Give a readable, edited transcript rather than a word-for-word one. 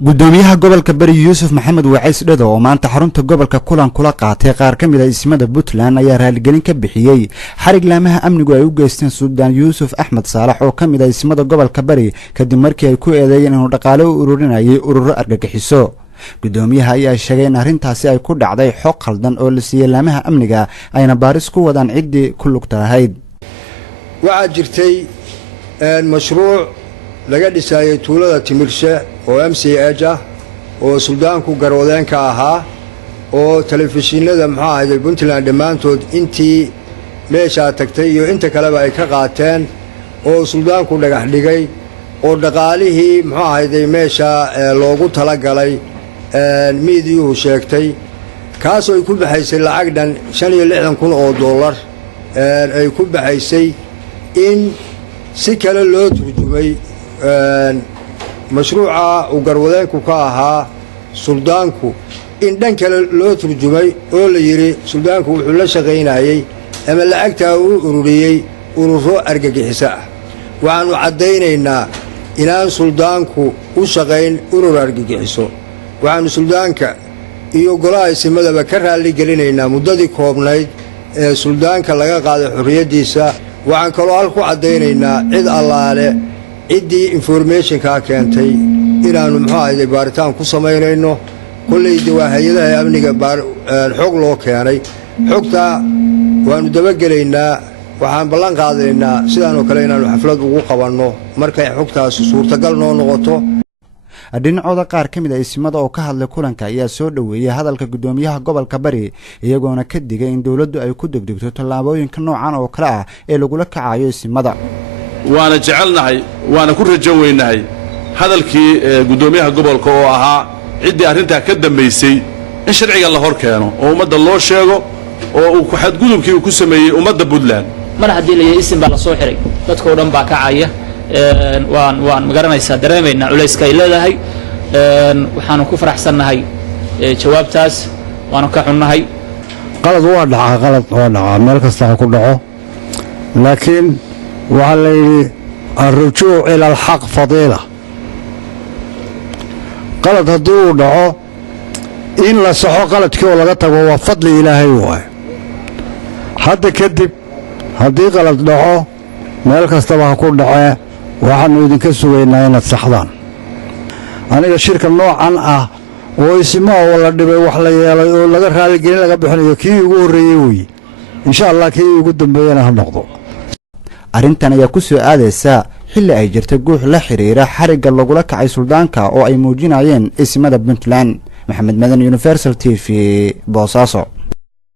gudoomiyaha gobolka bari Yuusuf Maxamed Waciis Dhado oo maanta xarunta gobolka kulan kula qaatay qaar ka mid ah ismada Puntland ayaa raaligelin ka bixiyay xarig laamaha amnigu ay u geysteen Suudaan Yuusuf Axmed Saalax oo ka mid ah ismada gobolka bari kadib markii ay ku eedeeyeen inuu dhaqaale u ururinayay ururo argagixiso. gudoomiyaha ayaa sheegay in arrintaasi ay ku dhacday xog khaldan oo la siiyay laamaha amniga ayna baaris ku wadaan cidii ku lugta lahayd. waxaa jirtay mashruuc laga dhisayay tuulada Timirshe oo MCH ah oo Suudaanku garwadeenka ahaa oo telefishinada maxaa ahayd Puntland dhamaantood intii meesha tagtay iyo inta kaleba ay ka qaateen oo Suudaanku dhagax dhigay oo dhaqaalihii maxaa ahayd meesha loogu talagalay miidiyuhu sheegtay kaas oo ay ku baxaysay lacag dhan $65,000 ay ku baxaysay in si kale loo turjumay mashruuca uu garwadeenku ka ahaa Suudaanku in dhan kale loo turjumay oo la yiri Suudaanku wuxuu la shaqeynayay ama lacagta uu ururiyay ururo argagixiso ah. waxaanu cadeynaynaa inaan Suudaanku u shaqeyn urur argagixiso. waxaanu Suudaanka iyo golaha ismadaba ka raali gelinaynaa muddadii koobnayd ee Suudaanka laga qaaday xorriyadiisa. waxaan kaloo halku cadeynaynaa cid allaale ciddii information ka keentay inaanu maxaa ahayd baaritaan ku sameynayno kulleeyda waa hay'adaha amniga xog loo keenay. xogta waanu dabagelaynaa waxaan ballan qaadaynaa sidaan oo kale inaanu xaflad ugu qabanno markay xogtaas suurtagal noo noqoto. dhinacooda qaar ka mid ah ismada oo ka hadlay kulanka ayaa soo dhaweeyay hadalka gudoomiyaha gobolka bari iyagoona ka digay in dawladdu ay ku degdegto tallaabooyinka noocan oo kale ah ee lagu la kacayo ismada. waana jecelnahay waana ku rajo weynahay hadalkii gudoomiyaha gobolka oo ahaa ciddii arrinta ka dambeysay in sharciga la hor keeno oo ummadda loo sheego oo uu ku xadgudubkii uu ku sameeyay ummadda Puntland. mar haddii la isim baa la soo xiray dadka oo dhan baa kacaya waan magaranaysaa dareemayna culayska ay leedahay. waxaanu ku faraxsannahay jawaabtaas waanu ka xunnahay. qalad waa dhacaa meel kasta ku dhaco laakiin waxa la yiri الرجوع إلى الحق فضيلة. qalad haddii uu dhaco in la saxo qaladkii oo laga tago waa fadli Ilaahay waay. hadda kadib haddii qalad dhaco meel kastaba ku dhacay waxaanu idinka sugaynaa inaad saxdaan. aniga shirka noocan ah oo ismaa wala dhibay wax la yeelay oo laga raali gelin laga bixinayo kii ugu horeeyay way insha Allah kii ugu dambeeyana ha noqdo. arrintan ayaa ku soo aadaysa xilli ay jirtay guux la xiriira xariga lagula kacay Suudaanka oo ay muujinayeen ismada Puntland. Maxamed Madan, Universal TV, Boosaaso.